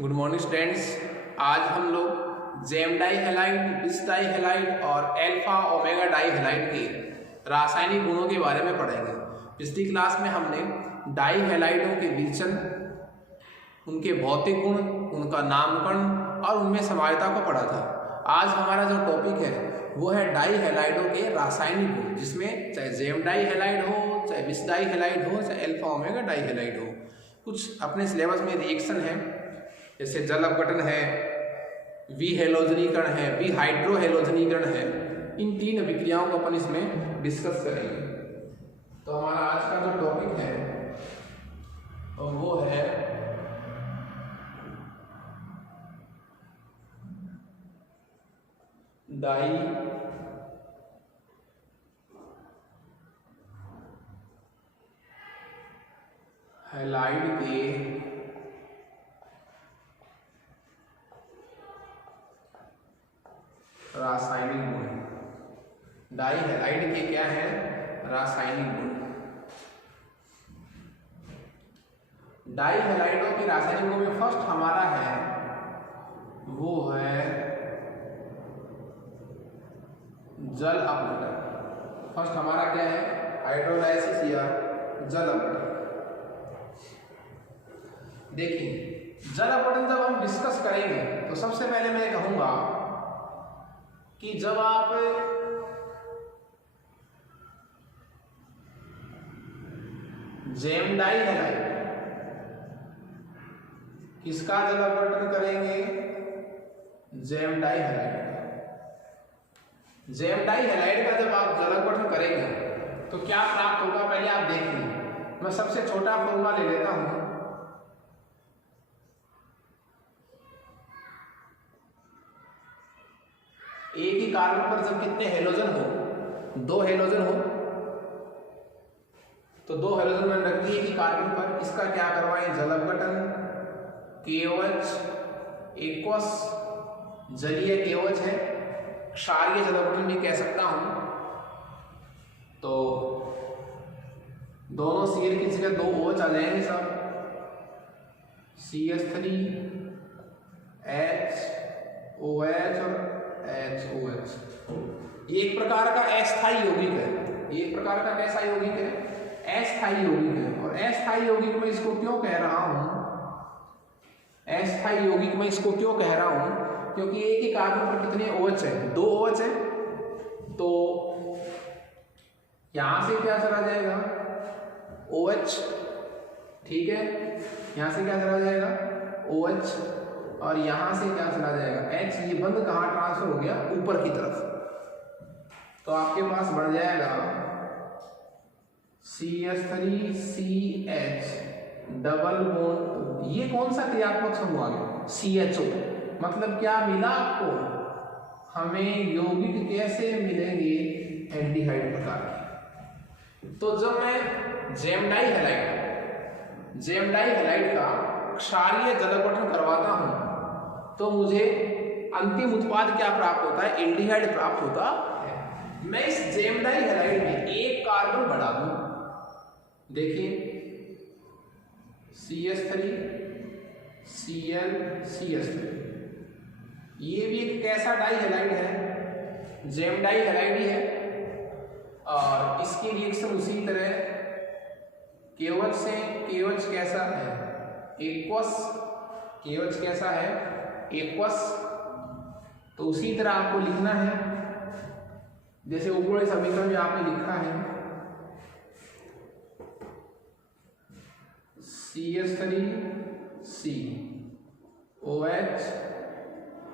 Good morning students. आज हम लोग जेम डाई हैलाइड, बिस डाई हैलाइड और अल्फा ओमेगा डाई हैलाइड के रासायनिक गुणों के बारे में पढ़ेंगे। पिछली क्लास में हमने डाई हैलाइडों के विचलन, उनके भौतिक गुण, उनका नामकरण और उनमें समायता को पढ़ा था। आज हमारा जो टॉपिक है वो है डाई हैलाइडों के रासायनिक गुण, जिसमें चाहे जेम डाई हैलाइड हो, चाहे बिस डाई हैलाइड हो, चाहे अल्फा ओमेगा डाई हैलाइड हो। कुछ अपने सिलेबस में रिएक्शन है, जैसे जल अपघटन है, विहेलोजनीकरण है, विहाइड्रोहेलोजनीकरण है। इन तीन अभिक्रियाओं को अपन इसमें डिस्कस करेंगे। तो हमारा आज का जो टॉपिक है वो है डाई हैलाइड के रासायनिक गुण। डाई हैलाइड के क्या है? रासायनिक गुण। डाई हैलाइडों के रासायनिक गुणों में फर्स्ट हमारा है वो है जल अपघटन। फर्स्ट हमारा क्या है? हाइड्रोलाइसिस या जल अपघटन। देखिए, जल अपघटन जब हम डिस्कस करेंगे तो सबसे पहले मैं कहूंगा कि जब आप जेम डाई हैलाइड किसका जल अपघटन करेंगे? Gem di halide. Gem di halide का जब आप जल अपघटन करेंगे तो क्या प्राप्त होगा पहले आप देखिए। मैं सबसे छोटा फॉर्मूला ले लेता हूं। एक ही कार्बन पर जब कितने हेलोजन हो, दो हेलोजन हो, तो दो हेलोजन में रख दिए कि कार्बन पर, इसका क्या करवाएं? जल अपघटन। KOH एक्वस जलीय KOH है, क्षारीय जल अपघटन भी कह सकता हूं। तो दोनों CL की जगह दो OH आ जाएंगे सब, CH3 HOH और HOH। एक प्रकार का अस्थायी यौगिक है। एक प्रकार का कैसा यौगिक है? अस्थायी यौगिक है। और अस्थायी यौगिक में इसको क्यों कह रहा हूं? अस्थायी यौगिक में इसको क्यों कह रहा हूं? क्योंकि एक ही कार्बन पर कितने OH है? दो OH है। तो यहां से क्या चला जाएगा? OH, ठीक है। यहां से क्या चला जाएगा? OH। और यहां से क्या चला जाएगा? H। ये बंद कहां ट्रांसफर हो गया? ऊपर की तरफ। तो आपके पास बढ़ जाएगा CH3CH डबल बॉन्ड। ये कौन सा क्रियात्मक समूह आ गया? CHO। मतलब क्या मिला आपको? हमें यौगिक कैसे मिलेंगे? एल्डिहाइड प्रकार के। तो जब मैं जेम डाई हैलाइड का क्षारीय जल अपघटन करवाता हूं तो मुझे अंतिम उत्पाद क्या प्राप्त होता है? एल्डिहाइड प्राप्त होता है। मैं इस जेम डाई हैलाइड में एक कार्बन बढ़ा दूं, देखिए CH3 Cl CH3। ये भी एक कैसा डाई हैलाइड है? जेम डाई हैलाइड ही है। और इसकी रिएक्शन उसी तरह KOH से, KOH कैसा है? एक्वस। KOH कैसा है? एक्वस। तो उसी तरह आपको लिखना है जैसे ऊपर समीकरण में आपने लिखा है CH3C OH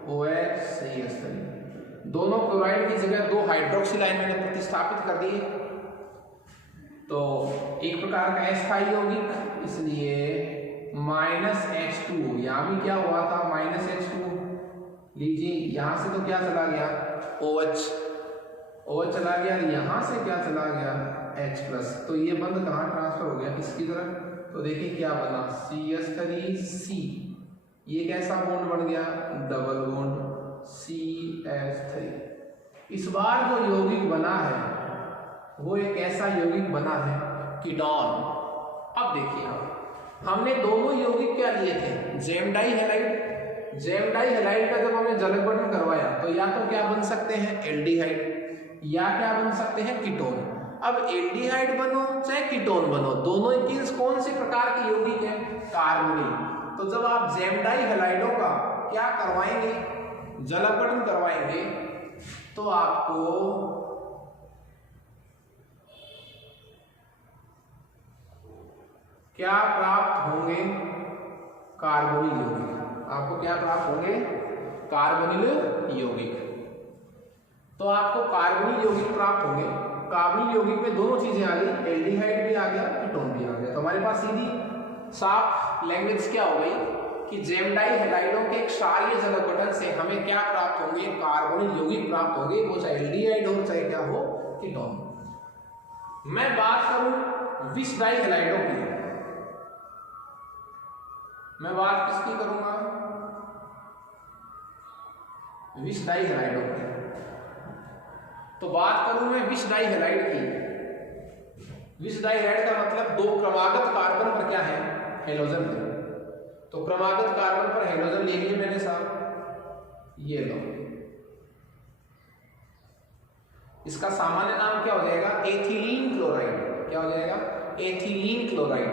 OH CH3। दोनों क्लोराइड की जगह दो हाइड्रोक्सिल आयन मैंने प्रतिस्थापित कर दिए। तो एक प्रकार का अस्थायी यौगिक, इसलिए -H2। यहां भी क्या हुआ था? -H2। लीजिए, यहां से तो क्या चला गया? OH चला गया। यहां से क्या चला गया? H+। तो ये बंद कहां ट्रांसफर हो गया? इसकी तरफ। तो देखिए क्या बना? CH3C। ये कैसा बॉन्ड बन गया? Double bond CH3। इस बार जो यौगिक बना है वो एक ऐसा यौगिक बना है कीटोन। अब देखिए, हमने दोनों यौगिक क्या लिए थे? Gem di halide. Gem di halide का जब हमने जलक गठन करवाया तो या तो क्या बन सकते हैं एल्डिहाइड या क्या बन सकते हैं कीटोन। अब एल्डिहाइड बनो चाहे कीटोन बनो, दोनों ही कौन से प्रकार के यौगिक हैं? कार्बोनिल। तो जब आप जेम डाई हैलाइडों का क्या करवाएंगे, जलक गठन करवाएंगे, तो आपको क्या प्राप्त होंगे? कार्बोनिल यौगिक। आपको क्या प्राप्त होंगे? कार्बोनिल यौगिक। तो आपको कार्बोनिल यौगिक प्राप्त होंगे। कार्बोनिल यौगिक में दोनों चीजें आ गई, एल्डिहाइड भी आ गया, कीटोन भी आ गया। तो हमारे पास सीधी साफ लैंग्वेज क्या हो गई कि जेम डाई हैलाइडों के क्षारीय जलक गठन से हमें क्या प्राप्त होंगे? कार्बोनिल यौगिक प्राप्त होंगे, वो चाहे एल्डिहाइड हो चाहे क्या हो, कीटोन। मैं बात करूं विष डाई हैलाइडों की, मैं बात किसकी करूंगा? विष डाई हैलाइडों की। तो बात करूं मैं विष डाई हैलाइड की। विष डाई हैलाइड का मतलब दो क्रमागत कार्बन पर क्या है? हेलोजन है। तो क्रमागत कार्बन पर हेलोजन ले लिए मैंने साहब, ये लो। इसका सामान्य नाम क्या हो जाएगा? Ethylene chloride. क्या हो जाएगा? Ethylene chloride,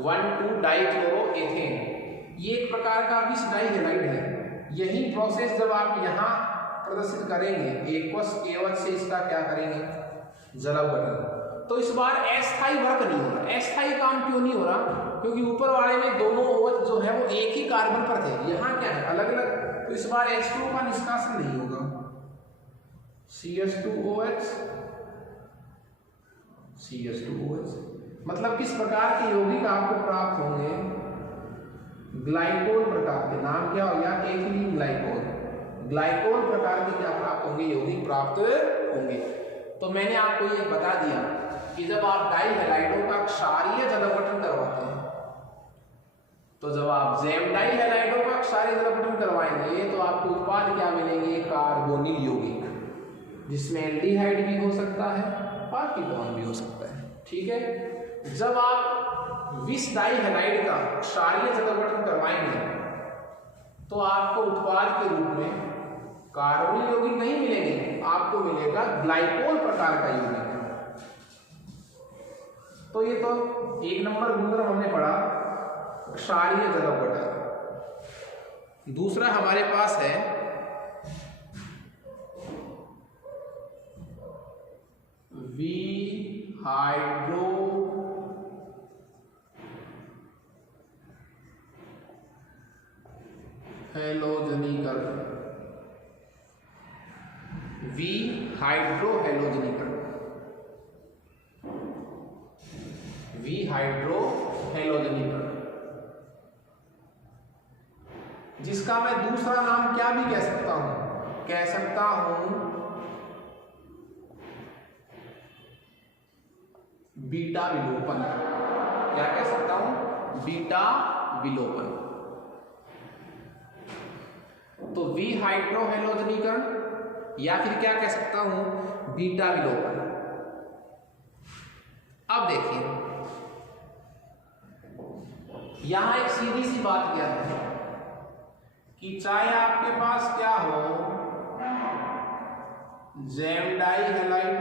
1,2 डाइक्लोरोएथेन। ये एक प्रकार का विष डाई हैलाइड है। यही प्रोसेस जब आप यहां प्रदर्शित करेंगे, एकवश केवच से इसका क्या करेंगे? जलक गठन। तो इस बार अस्थायी वर्क नहीं हो रहा। अस्थायी काम क्यों नहीं हो रहा? क्योंकि ऊपर वाले में दोनों OH जो है वो एक ही कार्बन पर थे, यहाँ क्या है? अलग अलग। तो इस बार H2O का निष्कासन नहीं होगा। CH2OH, CH2OH। मतलब किस प्रकार के यौगिक आपको प्राप्त होंगे? ग्लाइकोल प्रकार के। नाम क्या हो गया? Ethylene glycol. ग्लाइकोल प्रकार के क्या प्राप्त होंगे? यौगिक प्राप्त होंगे। तो मैंने आपको ये बता दिया कि जब आप डाई हैलाइडों का क्षारीय जलक गठन करवाते हैं, तो जब आप जेम डाई हैलाइडों का क्षारीय जलक गठन करवाएंगे तो आपको उत्पाद क्या मिलेंगे? कार्बोनिल यौगिक, जिसमें एल्डिहाइड भी हो सकता है और कीटोन भी हो सकता है। ठीक है। जब आप विष डाई हैलाइड का क्षारीय जलक गठन करवाएंगे तो आपको उत्पाद के रूप में कार्बोनिल यौगिक नहीं मिलेंगे, आपको मिलेगा ग्लाइकोल प्रकार का यौगिक। तो ये तो एक नंबर गुणधर्म हमने पढ़ा, क्षारीय जलक गठन। दूसरा हमारे पास है विहाइड्रो हैलोजनीकरण। विहाइड्रो हैलोजनीकरण, विहाइड्रो हैलोजनीकरण, जिसका मैं दूसरा नाम क्या भी कह सकता हूं? कह सकता हूं बीटा विलोपन। क्या कह सकता हूं? बीटा विलोपन। तो विहाइड्रो हैलोजनीकरण या फिर क्या कह सकता हूं? बीटा विलोपन। अब देखिए यहां एक सीधी सी बात क्या है कि चाहे आपके पास क्या हो, जेम डाई हैलाइड,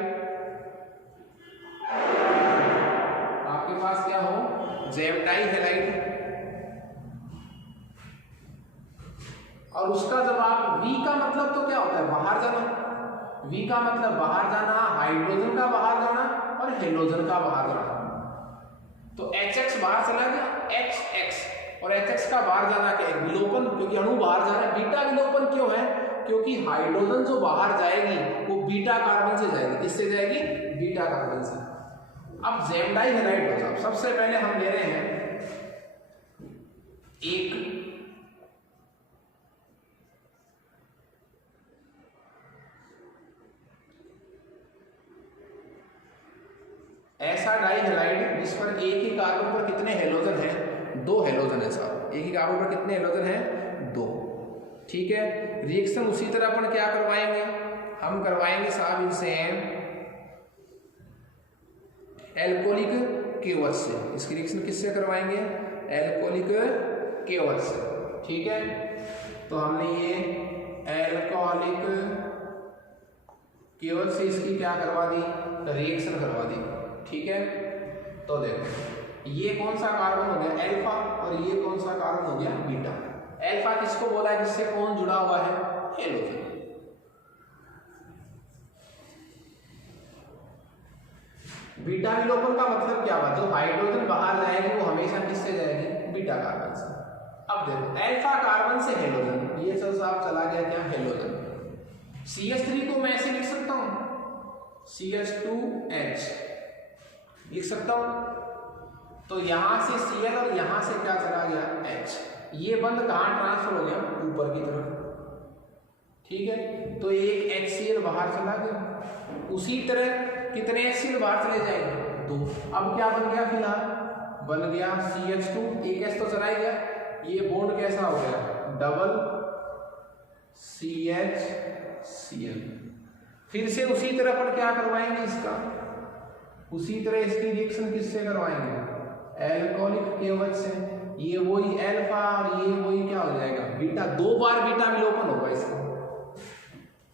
आपके पास क्या हो? जेम डाई हैलाइड, और उसका जब आप V का मतलब तो क्या होता है? बाहर जाना। V का मतलब बाहर जाना, हाइड्रोजन का बाहर जाना और हेलोजन का बाहर जाना। तो HX बाहर चला गया, HX, और HX का बाहर जाना क्या है? विलोपन, क्योंकि अणु बाहर जा रहा है। बीटा विलोपन क्यों है? क्योंकि हाइड्रोजन जो बाहर जाएगी वो बीटा कार्बन से जाएगी। किससे जाएगी? बीटा कार्बन से। अब जेम डाई हैलाइड हो, सबसे पहले हम ले रहे हैं एक ऐसा डाई हैलाइड जिस पर एक ही कार्बन पर कितने हेलोजन हैं? 2 हेलोजन है साहब। एक ही कार्बन पर कितने हेलोजन हैं? 2। ठीक है। रिएक्शन उसी तरह अपन क्या करवाएंगे? हम करवाएंगे साहब इनसे एल्कोहलिक केवच से। इसकी रिएक्शन किससे करवाएंगे? एल्कोहलिक केवल से। ठीक है, तो हमने ये एल्कोहलिक केवल से इसकी क्या करवा दी, रिएक्शन करवा दी। ठीक है, तो देखो ये कौन सा कार्बन हो गया अल्फा और ये कौन सा कार्बन हो गया बीटा। अल्फा किसको बोला है, जिससे कौन जुड़ा हुआ है, हेलोजन। बीटा विलोपन का मतलब क्या हुआ, जो हाइड्रोजन बाहर जाएगी वो हमेशा किससे जाएगी, बीटा कार्बन से। अब देखो अल्फा कार्बन से हेलोजन, ये सब साफ चला गया क्या, हेलोजन। CH3 को मैं ऐसे लिख सकता हूं CH2H लिख सकता हूं। तो यहां से Cl और यहां से क्या चला गया H, ये बंद कहां ट्रांसफर हो गया, ऊपर की तरफ। ठीक है, तो एक HCl बाहर चला गया। उसी तरह कितने HCl बाहर चले जाएंगे, 2। अब क्या बन गया, फिलहाल बन गया CH2, एक H तो चला ही गया। ये बॉन्ड कैसा हो गया, डबल CHCl। फिर से उसी तरह पर क्या करवाएंगे इसका, उसी तरह इसकी रिएक्शन किससे करवाएंगे, एल्कोहलिक केवल से। ये वही अल्फा और ये वही क्या हो जाएगा बीटा, 2 बार बीटा विलोपन होगा इसका।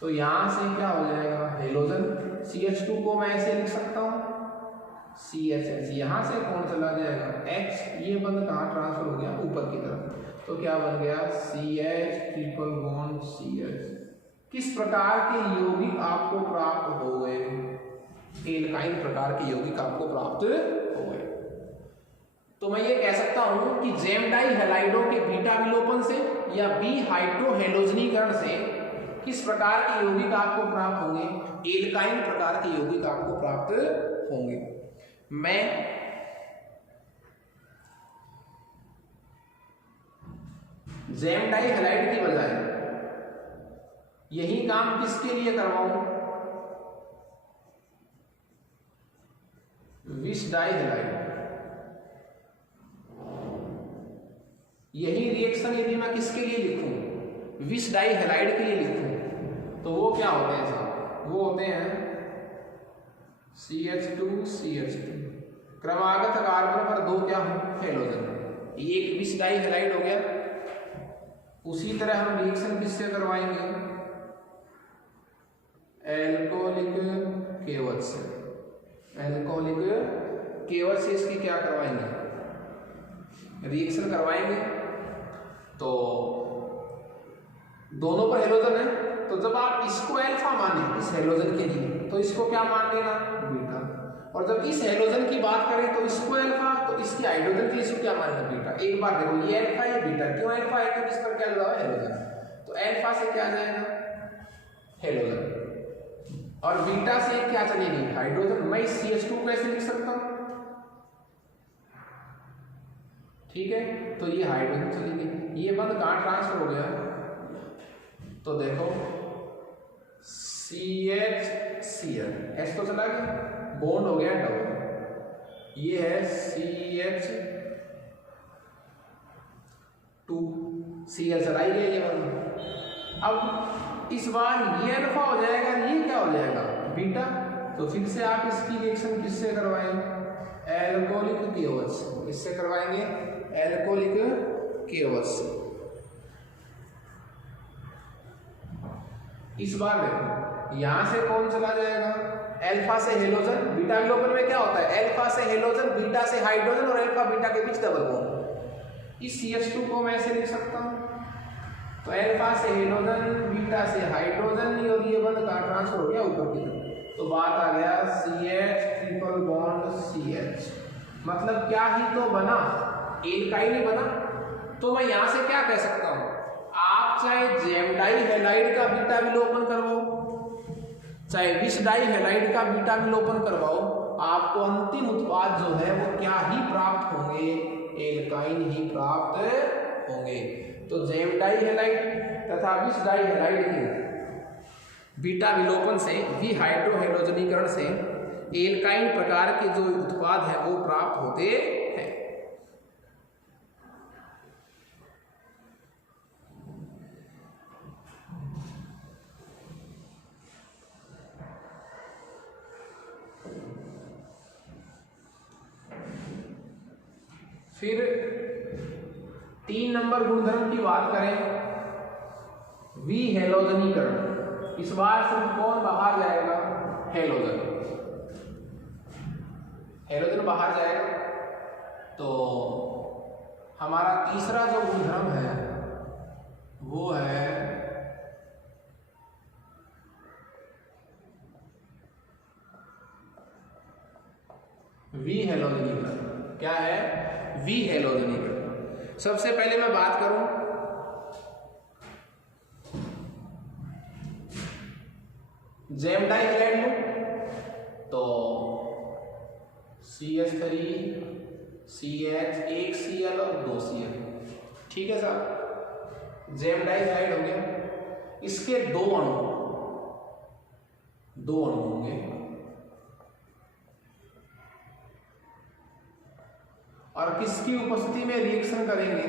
तो यहां से क्या हो जाएगा हेलोजन। CH2 को मैं ऐसे लिख सकता हूं CHH, यहां से कौन चला जाएगा H, ये बंद कहां ट्रांसफर हो गया, ऊपर की तरफ। तो क्या बन गया CH ट्रिपल बॉन्ड CH। किस प्रकार के यौगिक आपको प्राप्त हो गए, एल्काइन प्रकार के यौगिक आपको प्राप्त हो गए। तो मैं ये कह सकता हूं कि जेम डाई हैलाइडों के बीटा विलोपन से या बी हाइड्रोहेलोजनीकरण से किस प्रकार के यौगिक आपको प्राप्त होंगे, एल्काइन प्रकार के यौगिक आपको प्राप्त होंगे। मैं जेम डाई हैलाइड की बजाय यही काम किसके लिए करवाऊं, विष डाई हैलाइड। यही रिएक्शन यदि मैं किसके लिए लिखूं, विष डाई हैलाइड के लिए लिखूं, तो वो क्या होते हैं साहब, वो होते हैं CH2CH2। क्रमागत कार्बन पर 2 क्या हो, हेलोजन। ये एक विष डाई हैलाइड हो गया। उसी तरह हम रिएक्शन किससे करवाएंगे, एल्कोहलिक केवल से। एल्कोहलिक केवल से इसकी क्या करवाएंगे, रिएक्शन करवाएंगे। तो दोनों पर हेलोजन है, तो जब आप इसको अल्फा माने इस हेलोजन के लिए, तो इसको क्या मान लेना, बीटा। और जब इस हेलोजन की बात करें तो इसको अल्फा, तो इसकी हाइड्रोजन के लिए इसको क्या मानेंगे, बीटा। एक बार देखो ये अल्फा ये बीटा, क्यों अल्फा है, क्योंकि इस पर क्या जुड़ा हुआ है, हेलोजन। तो अल्फा से क्या जाएगा, हेलोजन, और बीटा से क्या चलेगी, हाइड्रोजन। मैं इस CH2 को ऐसे लिख सकता हूं, ठीक है। तो ये हाइड्रोजन चली गई, ये बंद कहां ट्रांसफर हो गया, तो देखो CHCl, H तो चला गया, बॉन्ड हो गया डबल। ये है CH2, Cl चला ही गया ये बंद। अब इस बार ये अल्फा हो जाएगा, ये क्या हो जाएगा, बीटा। तो फिर से आप इसकी रिएक्शन किससे करवाएंगे, एल्कोहलिक केवल से। इससे करवाएंगे एल्कोहलिक केवल से। इस बार देखो यहां से कौन चला जाएगा, अल्फा से हेलोजन। बीटा विलोपन में क्या होता है, अल्फा से हेलोजन, बीटा से हाइड्रोजन और अल्फा बीटा के बीच डबल बॉन्ड। इस CH2 को मैं ऐसे लिख सकता हूं, तो अल्फा से हेलोजन, बीटा से हाइड्रोजन, और ये बंद का ट्रांसफर हो गया ऊपर की तरफ। तो बात आ गया CH ट्रिपल बॉन्ड CH। मतलब क्या ही तो बना, एल्काइल ही बना। तो मैं यहां से क्या कह सकता हूं, आप चाहे जेम डाई हैलाइड का बीटा विलोपन करवाओ, चाहे विष डाई हैलाइड का बीटा विलोपन करवाओ, आपको अंतिम उत्पाद जो है वो क्या ही प्राप्त होंगे, एल्काइन ही प्राप्त होंगे। तो जेम डाई हैलाइड तथा विष डाई हैलाइड के बीटा विलोपन से, विहाइड्रोहेलोजनीकरण से एल्काइन प्रकार के जो उत्पाद है वो प्राप्त होते हैं। फिर 3 नंबर गुणधर्म की बात करें, विहेलोजनीकरण, इस बार सिर्फ कौन बाहर जाएगा? हेलोजन। हेलोजन बाहर जाएगा। तो हमारा तीसरा जो गुणधर्म है वो है विहेलोजनीकरण। क्या है? विहेलोजनीकरण। सबसे पहले मैं बात करूं जेम डाइहैलाइड लूं तो CH3 CH, एक Cl और 2 Cl, ठीक है साहब, जेम डाइहैलाइड हो गया। इसके दो अणु होंगे और किसकी उपस्थिति में रिएक्शन करेंगे?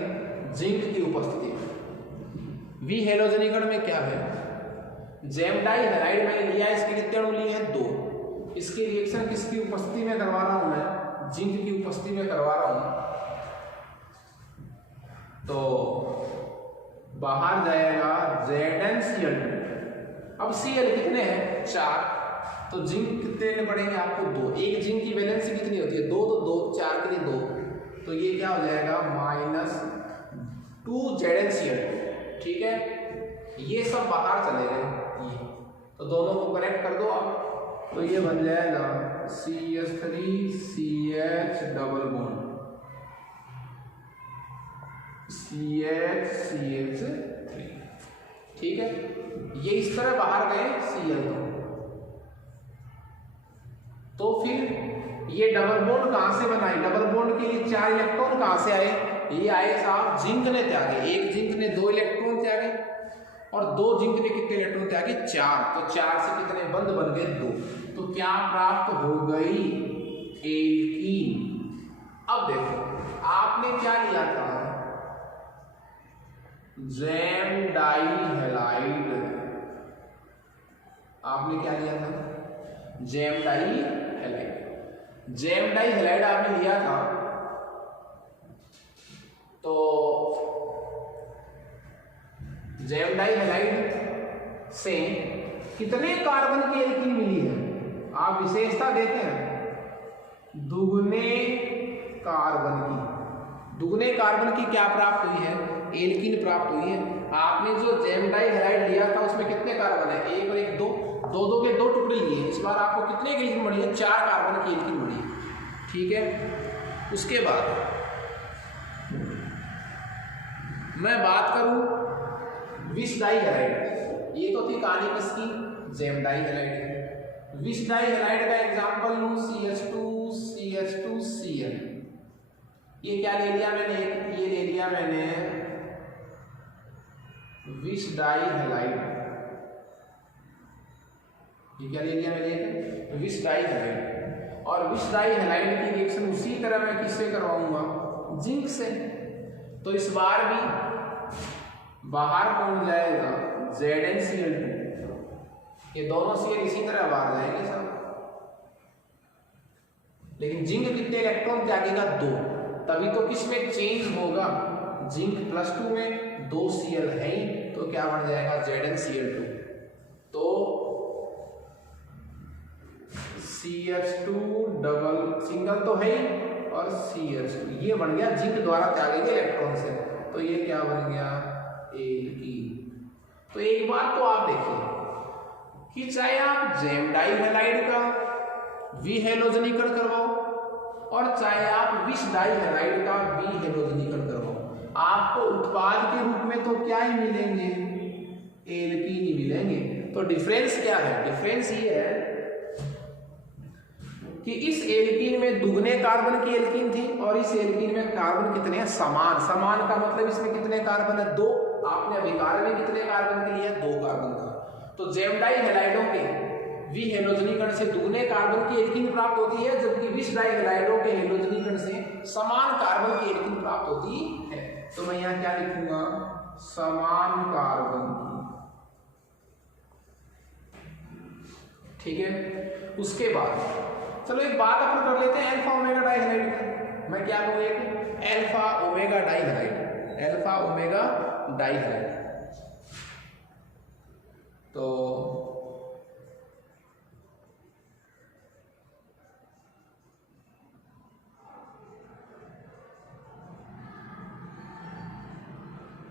जिंक की उपस्थिति में। विहेलोजनीकरण में क्या है? जेम डाइहैलाइड मैंने लिया, इसके कितने अणु लिए हैं? 2। इसकी रिएक्शन किसकी उपस्थिति में करवा रहा हूं मैं? जिंक की उपस्थिति में करवा रहा हूं। तो बाहर जाएगा ZnCl2। अब Cl कितने हैं? 4। तो जिंक कितने लेने पड़ेंगे आपको? 2। एक जिंक की वैलेंसी कितनी होती है? 2, तो 2, 4 के लिए 2, तो ये क्या हो जाएगा? -2 ZnCl2, ठीक है। ये सब बाहर चले गए, ये तो दोनों को कनेक्ट कर दो आप, तो ये बन जाएगा CH3CH डबल बॉन्ड CH3, ठीक है। ये इस तरह बाहर गए Cl2। तो फिर ये डबल बॉन्ड कहां से बनाई? डबल बॉन्ड के लिए 4 इलेक्ट्रॉन कहां से आए? ये आए साहब जिंक ने त्यागे। एक जिंक ने 2 इलेक्ट्रॉन त्यागे और 2 जिंक ने कितने इलेक्ट्रॉन त्यागे? 4। तो 4 से कितने बंध बन गए? 2। तो क्या प्राप्त हो गई? एल्कीन। अब देखो आपने क्या लिया था? जेम डाइहैलाइड। आपने क्या लिया था? जेम डाइहैलाइड। जेम डाइहैलाइड आपने लिया था, तो जेम डाइहैलाइड से कितने कार्बन की एल्कीन मिली है? आप विशेषता देते हैं दुगने कार्बन की। दुगने कार्बन की क्या प्राप्त हुई है? एल्कीन प्राप्त हुई है। आपने जो जेम डाइहैलाइड लिया था उसमें कितने कार्बन है? 1 और 1 2, 2 के 2 टुकड़े लिए। इस बार आपको कितने की एल्कीन मिली है? 4 कार्बन की एल्कीन मिली है, ठीक है। उसके बाद मैं बात करूं विष डाइहैलाइड। ये तो थी कहानी किसकी? जेम डाइहैलाइड। विष डाइहैलाइड का एग्जांपल लूं CH2CH2Cl। ये क्या ले लिया मैंने? ये ले लिया मैंने विष डाइहैलाइड। ये क्या ले लिया मैंने? विष डाइहैलाइड। और विष डाइहैलाइड की रिएक्शन उसी तरह मैं किससे करवाऊंगा? जिंक से। तो इस बार भी बाहर कौन जाएगा? ZnCl2। ये दोनों Cl इसी तरह बाहर जाएंगे सब, लेकिन जिंक कितने इलेक्ट्रॉन त्यागेगा? 2। तभी तो किस में चेंज होगा? जिंक +2 में 2 Cl है ही, तो क्या बन जाएगा? ZnCl2। तो CH2 डबल सिंगल तो है ही और CH2, ये बन गया जिंक द्वारा त्यागे गए इलेक्ट्रॉन से। तो ये क्या बन गया? एल्कीन। तो एक बात तो आप देखिए कि चाहे आप जेम डाइहैलाइड का विहेलोजनीकरण करवाओ और चाहे आप विष डाइहैलाइड का विहेलोजनीकरण करवाओ, आपको उत्पाद के रूप में तो क्या ही मिलेंगे? एल्कीन ही मिलेंगे। तो डिफरेंस क्या है? डिफरेंस ये है कि इस एल्कीन में दुगने कार्बन की एल्कीन थी और इस एल्कीन में कार्बन कितने हैं? समान। समान का मतलब इसमें कितने कार्बन है? 2। आपने अभिकार में कितने कार्बन के लिए? 2 कार्बन का। तो जेम डाइहैलाइडों के विहेलोजनीकरण से दुगने कार्बन की एल्कीन प्राप्त होती है, जबकि विष डाइहैलाइडों के हेलोजनीकरण से समान कार्बन की एल्कीन प्राप्त होती है। तो मैं यहाँ क्या लिखूंगा? समान कार्बन की, ठीक है। उसके बाद चलो एक बात अपन कर लेते हैं अल्फा ओमेगा डाइहैलाइड की। मैं क्या लूँ? एक alpha omega dihalide. Alpha omega dihalide. तो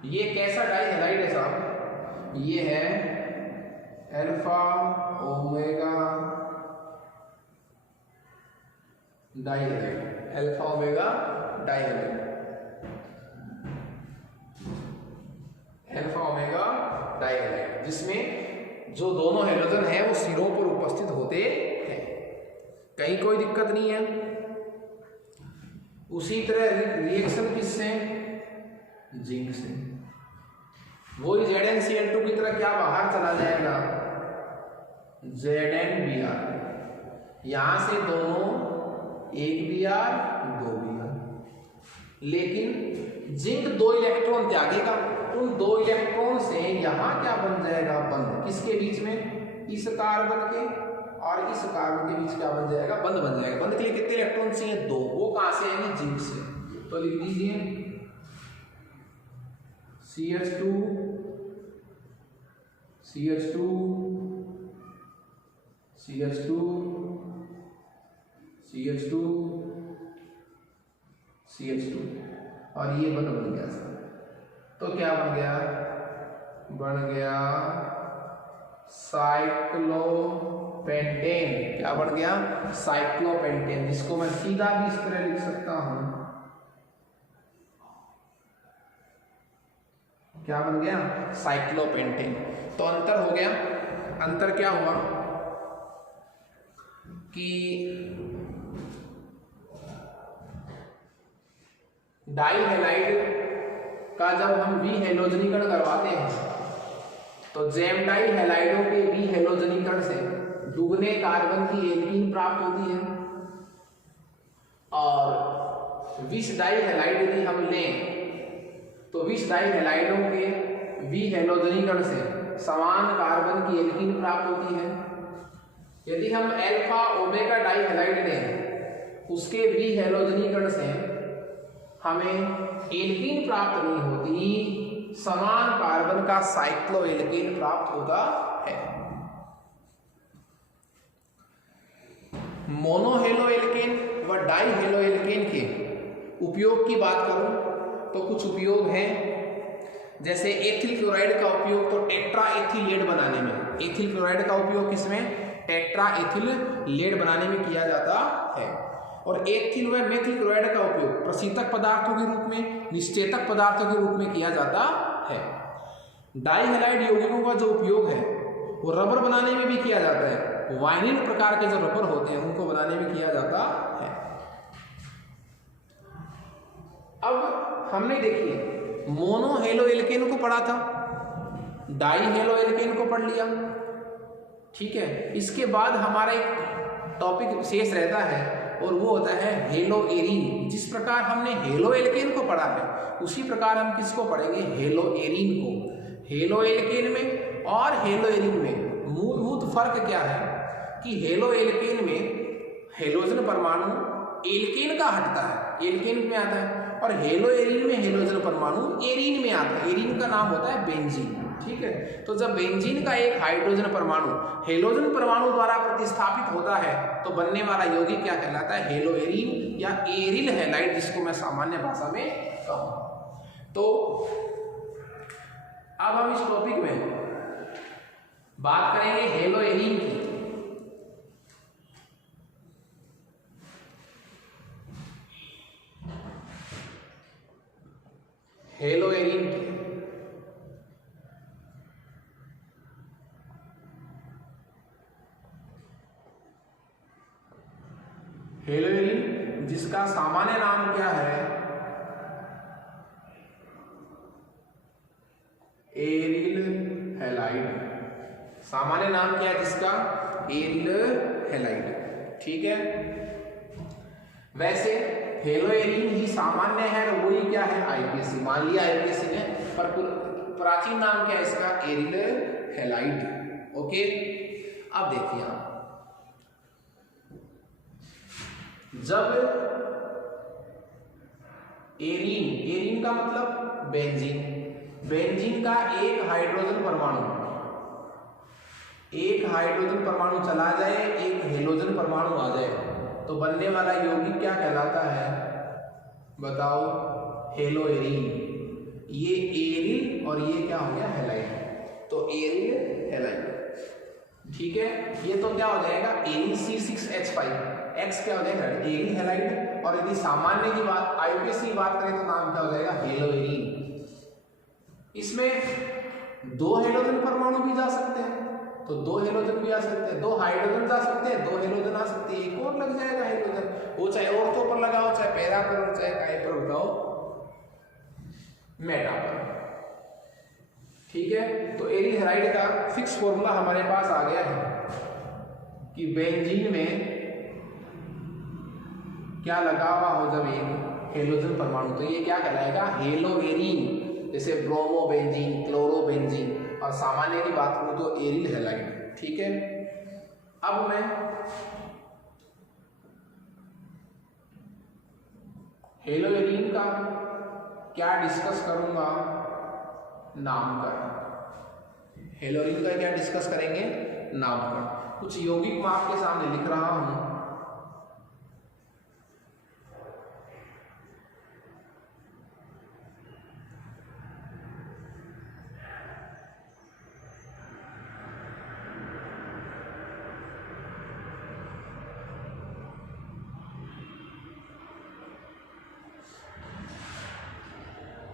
ये कैसा डाई हैलाइड है साहब? ये है alpha omega dihalide, alpha omega dihalide, alpha omega dihalide, जिसमें जो दोनों हैलोजन है वो सिरों पर उपस्थित होते हैं, कहीं कोई दिक्कत नहीं है। उसी तरह रिएक्शन किससे? जिंक से। वही ZnCl2 की तरह क्या बाहर चला जाएगा? ZnBr। यहां से दोनों एक Br दो Br, लेकिन जिंक 2 इलेक्ट्रॉन त्यागेगा। उन 2 इलेक्ट्रॉन से यहां क्या बन जाएगा? बंध। किसके बीच में? इस कार्बन के और इस कार्बन के बीच क्या बन जाएगा? बंध बन जाएगा। बंध के लिए कितने इलेक्ट्रॉन चाहिए? 2। वो कहां से आएंगे? जिंक से। तो लिख दीजिए CH2 CH2 CH2 CH2 CH2 और ये बन गया सर। तो क्या बन गया? बन गया साइक्लोपेंटेन। क्या बन गया? साइक्लोपेंटेन, जिसको मैं सीधा भी इस तरह लिख सकता हूं। क्या बन गया? साइक्लोपेंटेन। तो अंतर हो गया। अंतर क्या हुआ कि डाई हैलाइड का जब हम वी हैलोजनीकरण करवाते हैं तो जेम डाई हैलाइडों के वी हैलोजनीकरण से दुगने कार्बन की एल्कीन प्राप्त होती है, और विष डाई हैलाइड यदि हम लें तो विष डाई हैलाइडों के वी हैलोजनीकरण से समान कार्बन की एल्कीन प्राप्त होती है। यदि हम अल्फा ओमेगा डाई हैलाइड लें, उसके वी हैलोजनीकरण से हमें एल्कीन प्राप्त नहीं होती, समान कार्बन का साइक्लो एल्कीन प्राप्त होता है। मोनोहेलो एल्केन व डाई हेलो एल्केन के उपयोग की बात करूं तो कुछ उपयोग हैं, जैसे एथिल क्लोराइड का उपयोग तो टेट्रा एथिलेट बनाने में, एथिल क्लोराइड का उपयोग किसमें? टेट्रा एथिलेट बनाने में किया जाता है। और एथिल व मेथिल क्लोराइड का उपयोग प्रशीतक पदार्थों के रूप में, निश्चेतक पदार्थों के रूप में किया जाता है। डाई हैलाइड यौगिकों का जो उपयोग है वो रबर बनाने में भी किया जाता है। वाइनिल प्रकार के जो रबर होते हैं उनको बनाने में किया जाता है। अब हमने देखिए मोनो हेलो एल्केन को पढ़ा था, डाई हेलो एल्केन को पढ़ लिया, ठीक है। इसके बाद हमारा एक टॉपिक शेष रहता है और वो होता है हेलो एरीन। जिस प्रकार हमने हेलो एल्केन को पढ़ा है उसी प्रकार हम किसको पढ़ेंगे? हेलो एरीन को। हेलो एल्केन में और हेलो एरीन में मूलभूत फर्क क्या है कि हेलो एल्केन में हेलोजन परमाणु एल्केन का हटता है, एल्केन में आता है, और हेलो एरीन में हेलोजन परमाणु एरीन में आता है। एरीन का नाम होता है बेंजीन, ठीक है। तो जब बेंजीन का एक हाइड्रोजन परमाणु हेलोजन परमाणु द्वारा प्रतिस्थापित होता है तो बनने वाला यौगिक क्या कहलाता है? हेलो एरीन या एरिल हैलाइड, जिसको मैं सामान्य भाषा में कहूं। तो अब हम इस टॉपिक में बात करेंगे हेलो एरीन की। हेलो एरीन की हेलो एरीन, जिसका सामान्य नाम क्या है? Aryl halide. सामान्य नाम क्या है जिसका? एरिल हैलाइड, ठीक है। वैसे हेलो एरीन ही सामान्य है और वही क्या है? आईपीएसी। मान लिया आईपीएसी ने, पर प्राचीन नाम क्या है इसका? Aryl halide, okay. अब देखिए आप, जब एरीन, एरीन का मतलब बेंजीन, बेंजीन का एक हाइड्रोजन परमाणु चला जाए, एक हेलोजन परमाणु आ जाए, तो बनने वाला यौगिक क्या कहलाता है बताओ? Hello arene. ये एरिल और ये क्या हो गया? हैलाइड। तो एरिल हैलाइड, ठीक है। ये तो क्या हो जाएगा? एरिल C6H5, X क्या हो जाएगा? Aryl halide. और यदि सामान्य की बात, आईपीएससी की बात करें तो नाम क्या हो जाएगा? Hello arene. इसमें 2 हेलोजन परमाणु भी जा सकते हैं, तो 2 हेलोजन भी आ सकते हैं, 2 हाइड्रोजन जा सकते हैं, 2 हेलोजन आ सकते हैं, एक और लग जाएगा हेलोजन, वो चाहे ऑर्थो पर लगाओ, चाहे पैरा पर, चाहे काहे पर लगाओ, मेटा पर, ठीक है। तो एरिल हैलाइड का फिक्स फॉर्मूला हमारे पास आ गया है कि बेंजीन में क्या लगा हुआ हो जब एक हेलोजन परमाणु, तो ये क्या कहलाएगा? Hello arene. जैसे ब्रोमो बेंजीन, क्लोरो बेंजीन, और सामान्य की बात करूं तो एरिल हैलाइड, ठीक है। अब मैं हेलो एरीन का क्या डिस्कस करूंगा? नामकरण। हेलो एरीन का क्या डिस्कस करेंगे? नामकरण। कुछ यौगिक मैं आपके सामने लिख रहा हूं।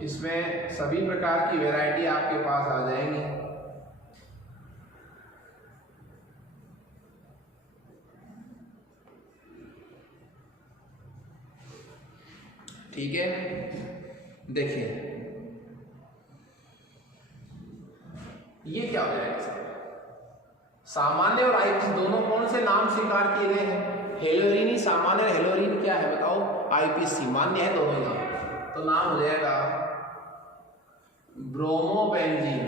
इसमें सभी प्रकार की वैरायटी आपके पास आ जाएंगी, ठीक है। देखिए ये क्या हो जाएगा? सामान्य और आईपीएसी दोनों कौन से नाम स्वीकार किए गए हैं? हेलो एरीन ही सामान्य, हेलो एरीन क्या है बताओ? आईपीएसी, मान्य है दोनों नाम। तो नाम हो जाएगा ब्रोमो बेंजीन।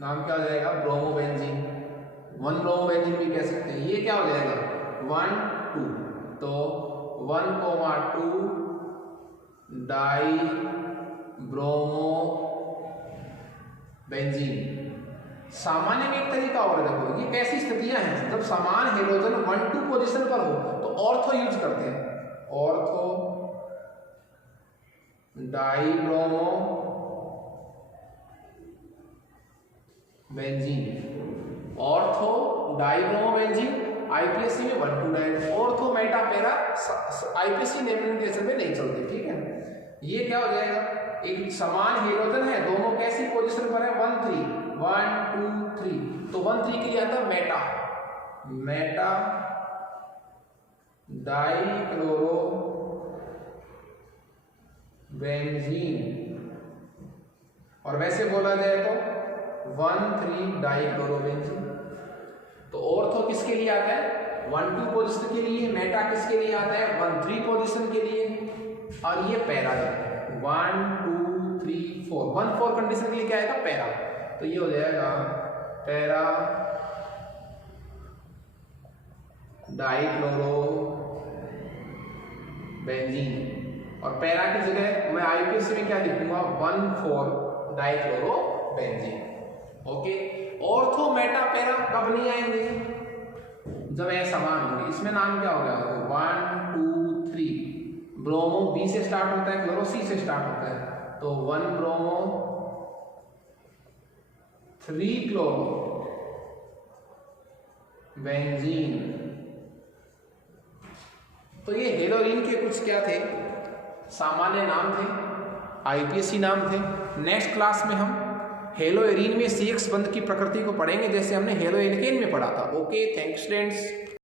नाम क्या हो जाएगा? Bromo benzene. 1 ब्रोमो बेंजीन भी कह सकते हैं। ये क्या हो जाएगा? 1 2, तो 1,2 डाई ब्रोमो बेंजीन। सामान्य में एक तरीका और देखो, ये कैसी स्थितियां हैं जब समान हेलोजन 1-2 पोजीशन पर हो तो ऑर्थो यूज करते हैं। Ortho dibromo benzene, ortho dibromo benzene IUPAC में 1-2 di, ortho meta para IUPAC nomination में नहीं चलते, ठीक है। ये क्या हो जाएगा? एक समान हेलोजन है, दोनों कैसी पोजीशन पर है? 1-3, 1 2 3, तो 1-3 के लिए आता है Meta, Meta die chloro benzene. और वैसे बोला जाए तो 1,3 डाई क्लोरो बेंजीन। तो ऑर्थो किसके लिए आता है? 1-2 पोजीशन के लिए। मेटा किसके लिए आता है? 1-3 पोजीशन के लिए। और ये पैरा है 1 2 3 4, 1-4 कंडीशन के लिए क्या आएगा? पैरा। तो ये हो जाएगा पैरा डाई क्लोरो बेंजीन। और पैरा की जगह मैं आईपीएससी में क्या लिखूंगा? 1,4 die chloro benzene. Okay. Ortho meta para कब नहीं आएंगे? जब ये समान होंगे। इसमें नाम क्या हो गया? 1 2 3, ब्रोमो बी से स्टार्ट होता है, क्लोरो सी से स्टार्ट होता है, तो 1 ब्रोमो 3 क्लोरो बेंजीन। तो ये हेलो एरीन के कुछ क्या थे? सामान्य नाम थे, आईपीएससी नाम थे। नेक्स्ट क्लास में हम हेलो एरीन में CX बंध की प्रकृति को पढ़ेंगे, जैसे हमने हेलो एल्केन में पढ़ा था। Okay, thanks students.